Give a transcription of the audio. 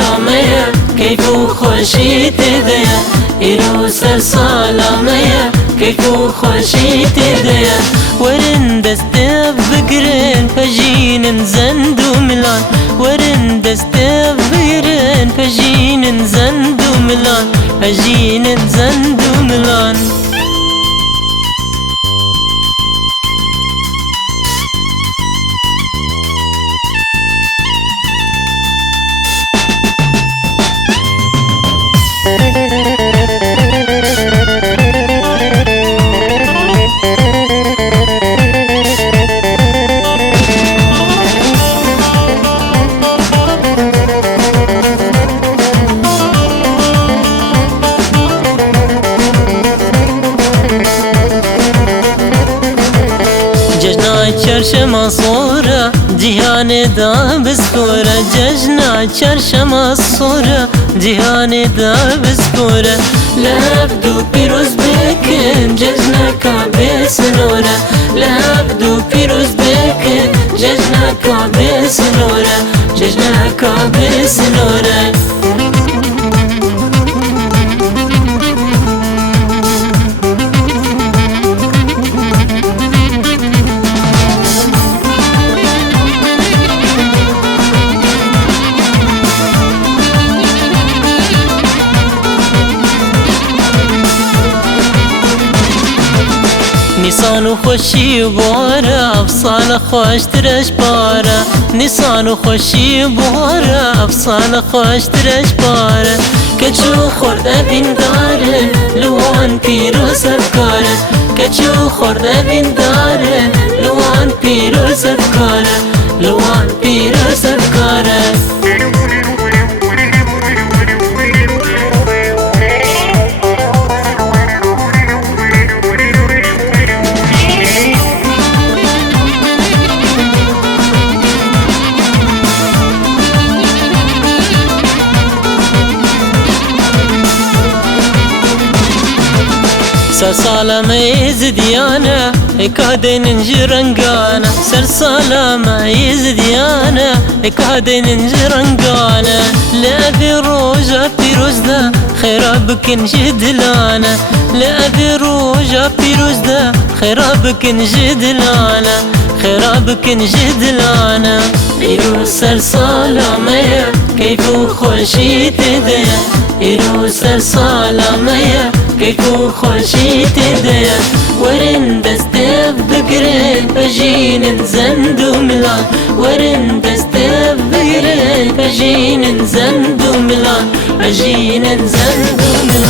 سالامية كيف خوشي تديا إيرو سر سالامية كيف خوشي تديا ورن دستف بقرن فجين زندو ملان ورن دستف بقرن فجين زندو ملان فجين زندو ملان چرشما صورة جهان دا بسپورة ججنا چرشما صورة جهان دا بسپورة لابدو پیروز بکن ججنا کعبه سنورة لابدو پیروز بکن ججنا کعبه سنورة ججنا کعبه سنورة نيسان وخوشي بورا افصال خوش ترش بارا نيسان وخوشي بورا افصال خوش ترش بارا كچو خورده بين داره لوان پیرو سفکاره كچو خورده بين داره لوان پیرو سفکاره لوان پیرو سفکاره سر سالامة زديانا اكادين نجرنقانا سر سالامة زديانا اكادين نجرنقانا لا في روجا بيروزدا خرابك نجدلانا لا في روجا بيروزدا خرابك نجدلانا خرابك نجدلانا إيرو سر سالامة كيف خوشي تديا إيرو سر سالامة كيف خوشي تديا ورن دستف بقرن فجين زندو ملان ورن دستف بقرن فجين زندو ملان فجين زندو ملان